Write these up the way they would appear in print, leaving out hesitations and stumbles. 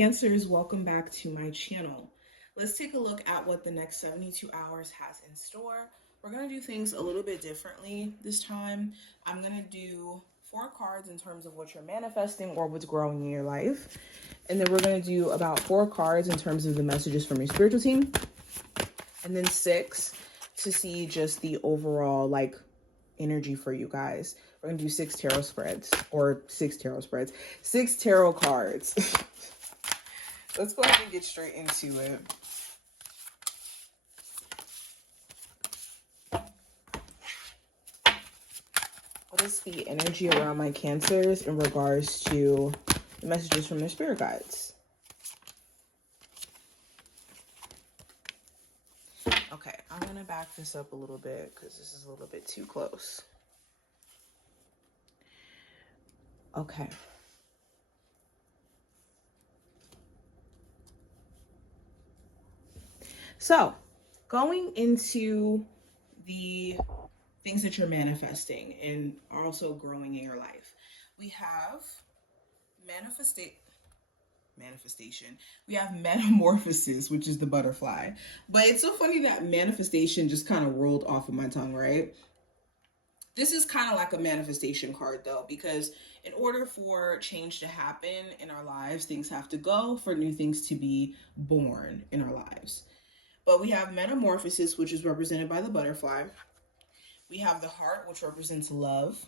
Cancers, welcome back to my channel. Let's take a look at what the next 72 hours has in store. We're going to do things a little bit differently this time. I'm going to do 4 cards in terms of what you're manifesting or what's growing in your life. And then we're going to do about 4 cards in terms of the messages from your spiritual team. And then 6 to see just the overall energy for you guys. We're going to do 6 tarot spreads or 6 tarot spreads, 6 tarot cards. Let's go ahead and get straight into it. What is the energy around my Cancers in regards to the messages from their spirit guides? Okay, I'm going to back this up a little bit because this is a little bit too close. Okay. So, going into the things that you're manifesting and are also growing in your life, we have manifestation. We have metamorphosis, which is the butterfly. But it's so funny that manifestation just kind of rolled off of my tongue, right? This is kind of like a manifestation card though, because in order for change to happen in our lives, things have to go for new things to be born in our lives. But we have metamorphosis, which is represented by the butterfly. We have the heart, which represents love.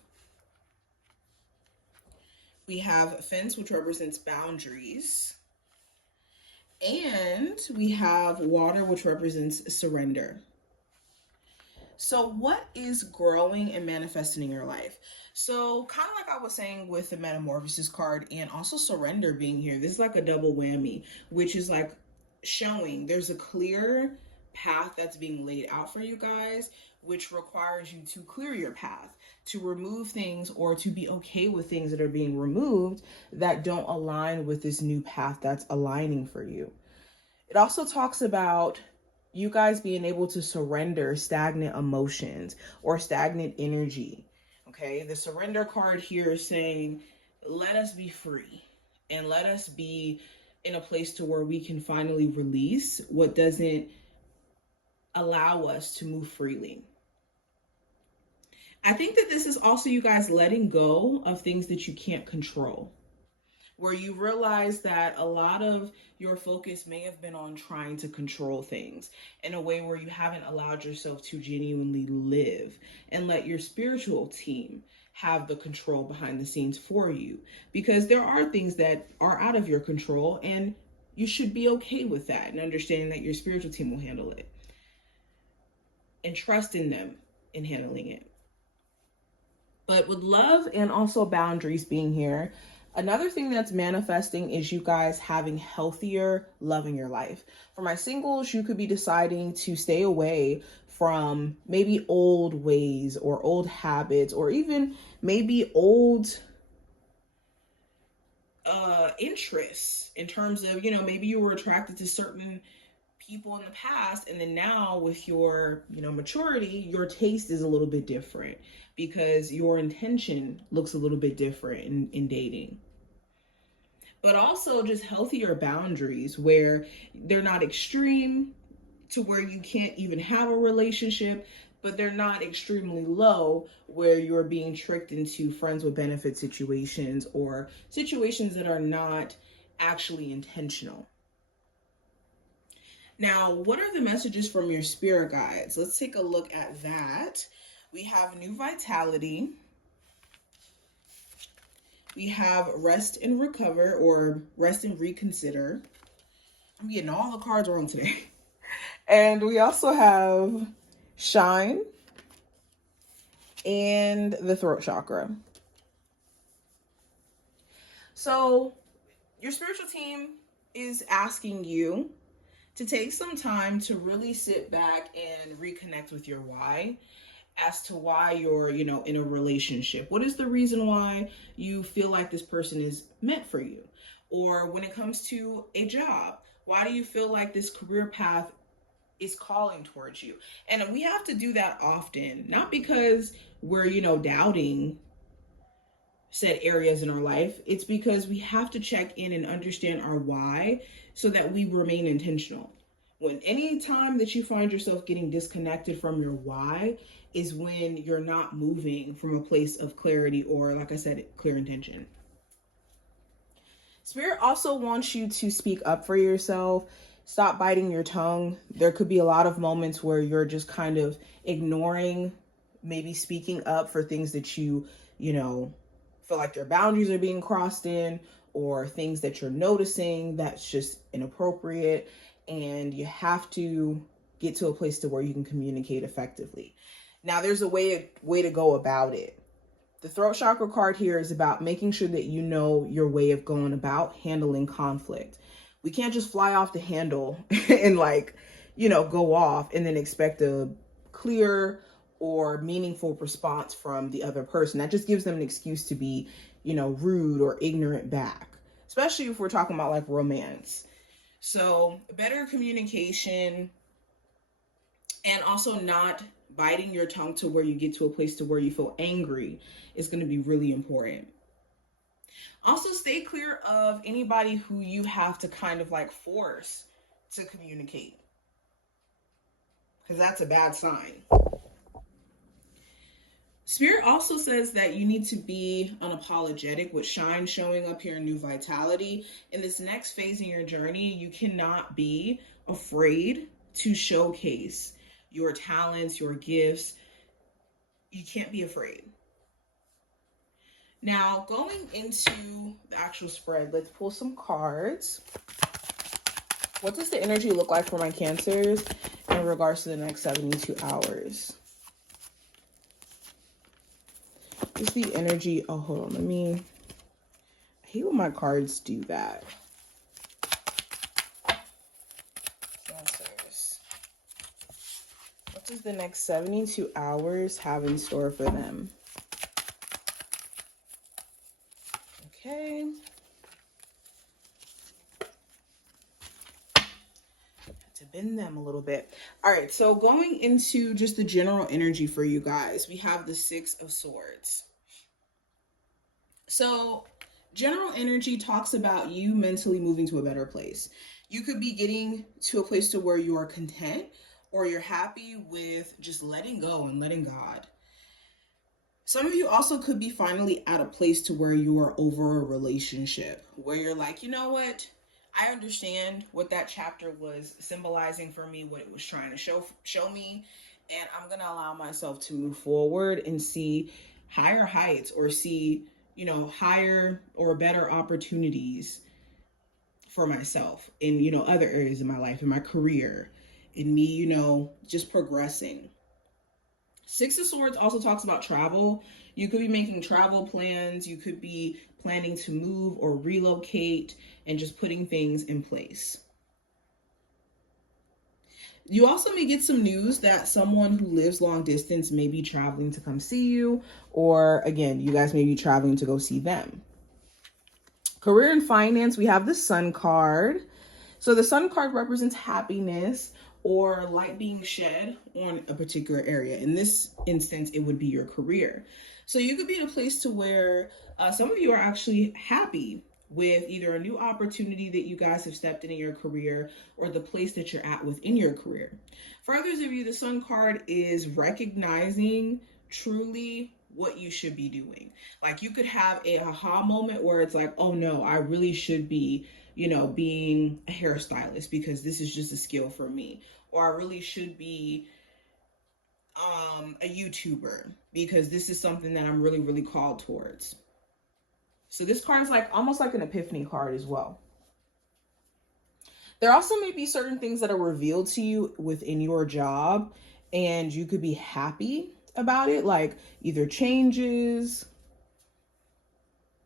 We have fence, which represents boundaries. And we have water, which represents surrender. So what is growing and manifesting in your life? So kind of like I was saying with the metamorphosis card and also surrender being here, this is like a double whammy, which is like showing there's a clear path that's being laid out for you guys, which requires you to clear your path, to remove things or to be okay with things that are being removed that don't align with this new path that's aligning for you. It also talks about you guys being able to surrender stagnant emotions or stagnant energy. Okay, the surrender card here is saying, let us be free and let us be in a place to where we can finally release what doesn't allow us to move freely. I think that this is also you guys letting go of things that you can't control, where you realize that a lot of your focus may have been on trying to control things in a way where you haven't allowed yourself to genuinely live and let your spiritual team have the control behind the scenes for you, because there are things that are out of your control and you should be okay with that and understanding that your spiritual team will handle it and trust in them in handling it. But with love and also boundaries being here, another thing that's manifesting is you guys having healthier love in your life. For my singles, you could be deciding to stay away from maybe old ways or old habits or even maybe old interests in terms of, maybe you were attracted to certain people in the past, and then now with your maturity, your taste is a little bit different because your intention looks a little bit different in dating. But also just healthier boundaries where they're not extreme to where you can't even have a relationship, but they're not extremely low where you're being tricked into friends with benefit situations or situations that are not actually intentional. Now, what are the messages from your spirit guides? Let's take a look at that. We have new vitality. We have rest and recover or rest and reconsider. I'm getting all the cards wrong today. And we also have shine and the throat chakra. So your spiritual team is asking you to take some time to really sit back and reconnect with your why as to why you're, in a relationship. What is the reason why you feel like this person is meant for you? Or when it comes to a job, why do you feel like this career path is calling towards you? And we have to do that often, not because we're, doubting said areas in our life, it's because we have to check in and understand our why so that we remain intentional. When any time that you find yourself getting disconnected from your why is when you're not moving from a place of clarity or, like I said, clear intention. Spirit also wants you to speak up for yourself. Stop biting your tongue. There could be a lot of moments where you're just kind of ignoring, maybe speaking up for things that you feel like your boundaries are being crossed in, or things that you're noticing that's just inappropriate. And you have to get to a place to where you can communicate effectively. Now, there's a way to go about it. The throat chakra card here is about making sure that you know your way of going about handling conflict. We can't just fly off the handle and go off and then expect a clear or meaningful response from the other person. That just gives them an excuse to be, rude or ignorant back, especially if we're talking about like romance. So better communication, and also not biting your tongue to where you get to a place to where you feel angry is going to be really important. Also, stay clear of anybody who you have to kind of like force to communicate, because that's a bad sign. Spirit also says that you need to be unapologetic, with shine showing up here in new vitality. In this next phase in your journey, you cannot be afraid to showcase your talents, your gifts. You can't be afraid. Now, going into the actual spread, let's pull some cards. What does the energy look like for my Cancers in regards to the next 72 hours? Is the energy, oh, hold on, I hate when my cards do that. Cancers. What does the next 72 hours have in store for them? Okay. To bend them a little bit. All right, so going into just the general energy for you guys, we have the Six of Swords. So general energy talks about you mentally moving to a better place. You could be getting to a place to where you are content, or you're happy with just letting go and letting God. Some of you also could be finally at a place to where you are over a relationship, where you're like, you know what? I understand what that chapter was symbolizing for me, what it was trying to show me, and I'm going to allow myself to move forward and see higher heights, or see, higher or better opportunities for myself in, other areas of my life, in my career, in me, just progressing. Six of Swords also talks about travel. You could be making travel plans. You could be planning to move or relocate and just putting things in place. You also may get some news that someone who lives long distance may be traveling to come see you, or again, you guys may be traveling to go see them. Career and finance, we have the Sun card. So the Sun card represents happiness or light being shed on a particular area. In this instance, it would be your career. So you could be in a place to where some of you are actually happy with either a new opportunity that you guys have stepped in your career, or the place that you're at within your career. For others of you, the Sun card is recognizing truly what you should be doing. Like, you could have a aha moment where it's like, oh no, I really should be, being a hairstylist because this is just a skill for me. Or I really should be a YouTuber because this is something that I'm really, really called towards. So this card is almost like an epiphany card as well. There also may be certain things that are revealed to you within your job, and you could be happy about it, like either changes,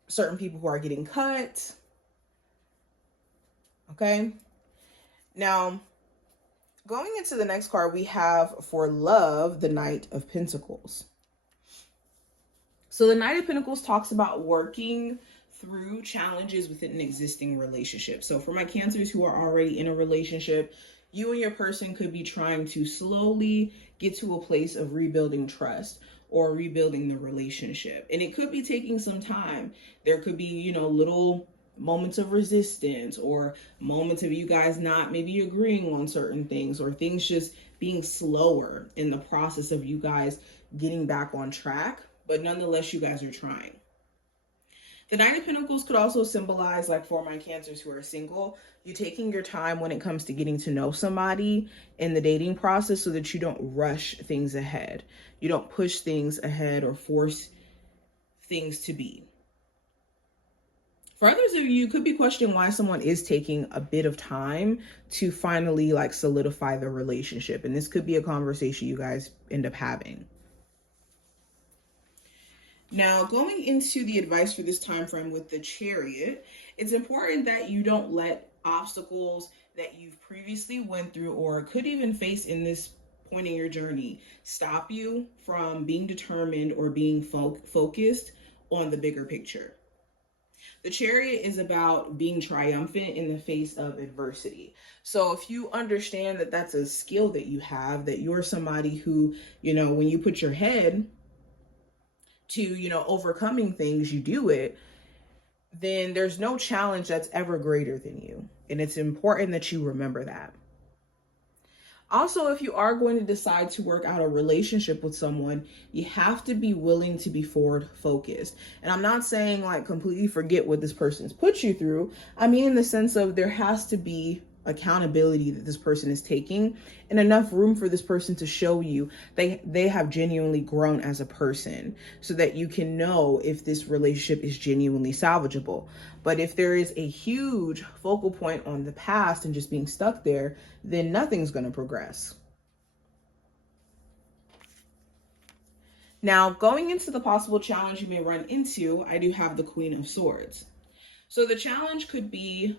certain people who are getting cut. Okay. Now, going into the next card, we have for love, the Knight of Pentacles. So the Knight of Pentacles talks about working through challenges within an existing relationship. So for my Cancers who are already in a relationship, you and your person could be trying to slowly get to a place of rebuilding trust, or rebuilding the relationship. And it could be taking some time. There could be, you know, little moments of resistance or moments of you guys not maybe agreeing on certain things, or things just being slower in the process of you guys getting back on track. But nonetheless, you guys are trying. The Nine of Pentacles could also symbolize, like for my Cancers who are single, you taking your time when it comes to getting to know somebody in the dating process so that you don't rush things ahead. You don't push things ahead or force things to be. For others of you, could be questioning why someone is taking a bit of time to finally like solidify the relationship. And this could be a conversation you guys end up having. Now, going into the advice for this time frame with the Chariot, it's important that you don't let obstacles that you've previously went through or could even face in this point in your journey stop you from being determined or being focused on the bigger picture. The Chariot is about being triumphant in the face of adversity. So if you understand that that's a skill that you have, that you're somebody who, you know, when you put your head to, you know, overcoming things, you do it, then there's no challenge that's ever greater than you. And it's important that you remember that. Also, if you are going to decide to work out a relationship with someone, you have to be willing to be forward focused. And I'm not saying like completely forget what this person's put you through. I mean, in the sense of there has to be accountability that this person is taking and enough room for this person to show you they have genuinely grown as a person, so that you can know if this relationship is genuinely salvageable. But if there is a huge focal point on the past and just being stuck there, then nothing's going to progress. Now, going into the possible challenge you may run into, I do have the Queen of Swords. So the challenge could be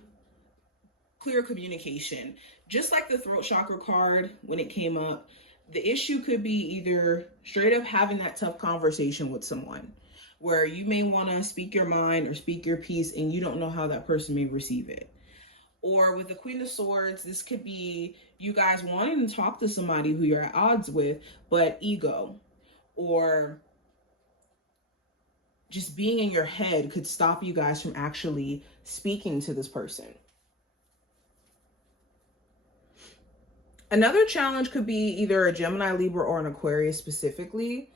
clear communication. Just like the throat chakra card when it came up, the issue could be either straight up having that tough conversation with someone where you may want to speak your mind or speak your piece and you don't know how that person may receive it. Or with the Queen of Swords, this could be you guys wanting to talk to somebody who you're at odds with, but ego or just being in your head could stop you guys from actually speaking to this person. Another challenge could be either a Gemini, Libra, or an Aquarius specifically.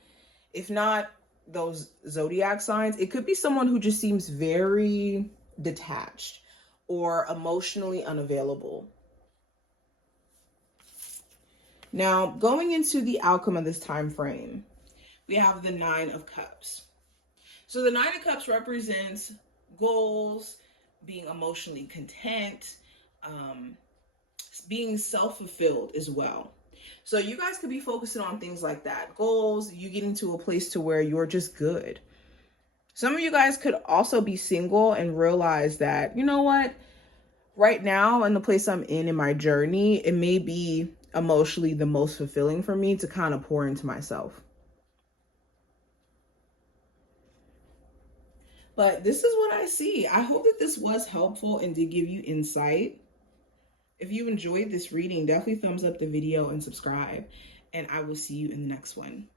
If not those zodiac signs, it could be someone who just seems very detached or emotionally unavailable. Now, going into the outcome of this time frame, we have the Nine of Cups. So the Nine of Cups represents goals, being emotionally content, being self-fulfilled as well. So you guys could be focusing on things like that. Goals, you getting to a place to where you're just good. Some of you guys could also be single and realize that, you know what, right now in the place I'm in my journey, it may be emotionally the most fulfilling for me to kind of pour into myself. But this is what I see. I hope that this was helpful and did give you insight. If you enjoyed this reading, definitely thumbs up the video and subscribe, and I will see you in the next one.